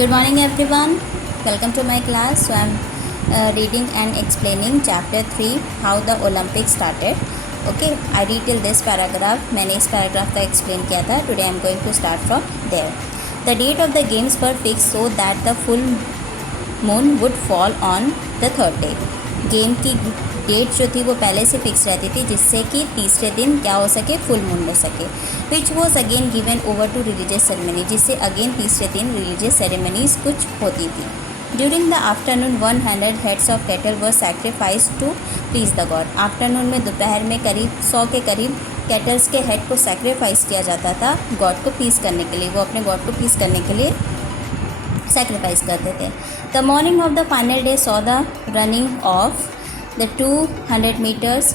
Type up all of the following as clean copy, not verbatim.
Good morning everyone. Welcome to my class. So I am reading and explaining chapter 3 how the Olympics started. Okay, I read till this paragraph. मैंने इस paragraph का explain किया था. Today I am going to start from there. The date of the games were fixed so that the full moon would fall on the third day. Game की date जो थी वो पहले से फिक्स रहती थी जिससे कि तीसरे दिन क्या हो सके, फुल मून हो सके. Which was again given over to religious ceremony, जिससे अगेन तीसरे दिन रिलीजियस सेरेमनीज कुछ होती थी. During the afternoon 100 heads of cattle were sacrifice to please the god. Afternoon में दोपहर में करीब 100 के करीब कैटल्स के हेड को सैक्रिफाइस किया जाता था गॉड को प्लीज़ करने के लिए. वो अपने गॉड को प्लीज़ करने के लिए सैक्रिफाइस करते थे. The morning of the final day saw the running of the 200 metres.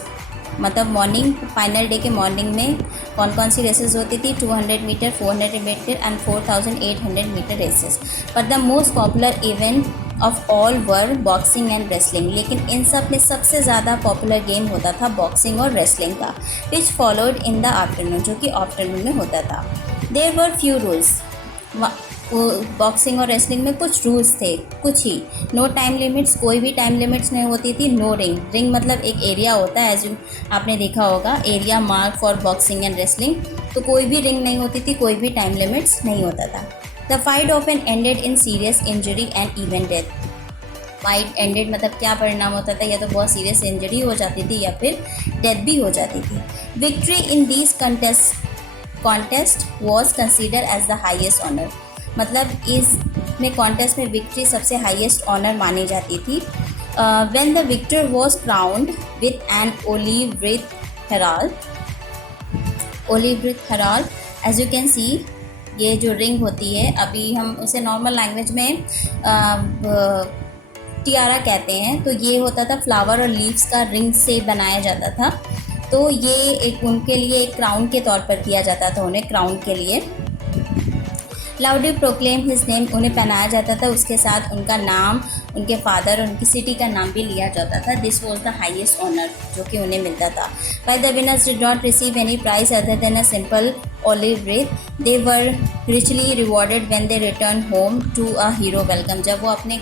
मतलब मॉर्निंग फाइनल डे के मॉर्निंग में कौन कौन सी रेसेस होती थी? 200 metre, 400 metre and 4800 metre races. But the most popular event of all were boxing and wrestling. लेकिन इन सब में सबसे ज़्यादा पॉपुलर गेम होता था बॉक्सिंग और रेसलिंग का, which followed in the afternoon, जो कि आफ्टरनून में होता था. There were few rules. Boxing और रेसलिंग में कुछ रूल्स थे, कुछ ही. नो टाइम लिमिट्स, कोई भी टाइम लिमिट्स नहीं होती थी. No ring. रिंग मतलब एक एरिया होता है, एज आपने देखा होगा, area mark for boxing and wrestling. तो कोई भी रिंग नहीं होती थी, कोई भी टाइम लिमिट्स नहीं होता था. The fight often ended in serious injury and even death. Fight ended मतलब क्या परिणाम होता था? या तो बहुत सीरियस इंजरी हो जाती थी या फिर डेथ भी हो जाती थी. Victory in these contest was consider as the highest honour. मतलब इसमें कॉन्टेस्ट में विक्ट्री सबसे हाईएस्ट ऑनर मानी जाती थी. When the victor was crowned with an olive wreath herald. As you can see, ये जो रिंग होती है, अभी हम उसे नॉर्मल लैंग्वेज में टियारा कहते हैं. तो ये होता था फ्लावर और लीव्स का रिंग से बनाया जाता था. तो ये एक उनके लिए एक क्राउन के तौर पर किया जाता था, उन्हें क्राउन के लिए. लाउडली प्रोक्लेम हिज नेम, उन्हें पहनाया जाता था, उसके साथ उनका नाम, उनके फादर और उनकी सिटी का नाम भी लिया जाता था. This was the highest honour जो कि उन्हें मिलता था. By the winners did not receive any prize other than a simple olive wreath. They were richly rewarded when they return home to a hero welcome. जब वो अपने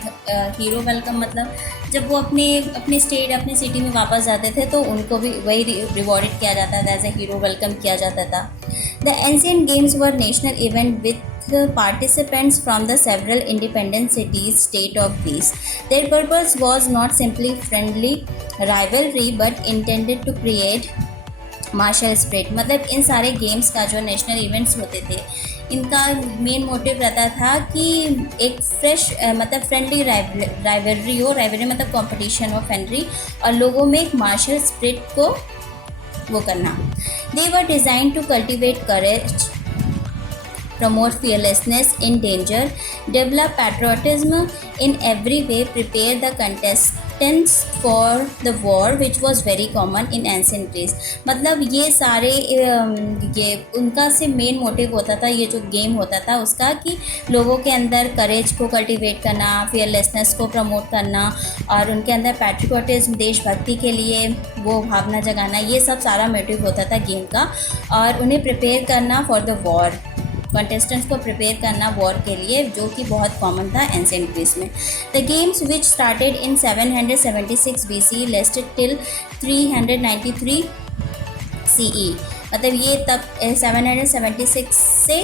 hero welcome मतलब जब वो अपने स्टेट, अपने सिटी में वापस जाते थे तो उनको भी वही रिवॉर्डेड किया जाता था, एज ए हीरो वेलकम किया जाता था. The ancient games were national event with the participants from the several independent cities state of Greece. Their purpose was not simply friendly rivalry but intended to create martial spirit. मतलब इन सारे games का जो national events होते थे, इनका main motive रहता था कि एक फ्रेश मतलब फ्रेंडली राइवलरी हो. राइवलरी मतलब कंपटीशन हो, फ्रेंडली, और लोगों में एक मार्शल स्पिरिट को वो करना. They were designed to cultivate courage, promote fearlessness in danger, develop patriotism in every way, prepare the contestants for the war which was very common in ancient Greece. मतलब ये सारे ये उनका से मेन मोटिव होता था, ये जो गेम होता था उसका, कि लोगों के अंदर करेज को कल्टिवेट करना, फियरलेसनेस को प्रमोट करना, और उनके अंदर पैट्रियोटिज्म, देशभक्ति के लिए वो भावना जगाना. ये सब सारा मोटिव होता था गेम का. और उन्हें प्रिपेयर करना फॉर द वॉर, कंटेस्टेंट्स को प्रिपेयर करना वॉर के लिए, जो कि बहुत कॉमन था एंशिएंट ग्रीस में. The games which started in 776 BC lasted till 393 CE. मतलब ये तब 776 से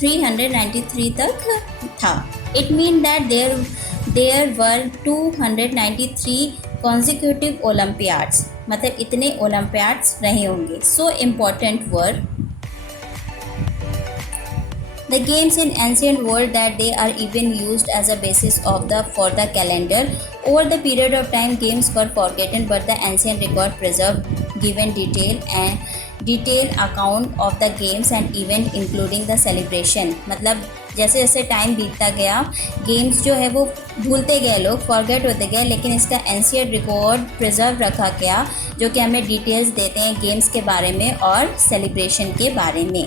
393 तक था. It mean that there were 293 consecutive olympiads. मतलब इतने ओलम्पियाड्स रहे होंगे. So important were the games in ancient world that they are even used as a basis of for the calendar. Over the period of time, games were forgotten, but the ancient record preserved given detailed account of the games and event including the celebration. मतलब जैसे जैसे time बीतता गया, games जो है वो भूलते गए लोग, फॉरगेट होते गए, लेकिन इसका एंशिएंट रिकॉर्ड प्रिजर्व रखा गया, जो कि हमें डिटेल्स देते हैं गेम्स के बारे में और सेलिब्रेशन के बारे में.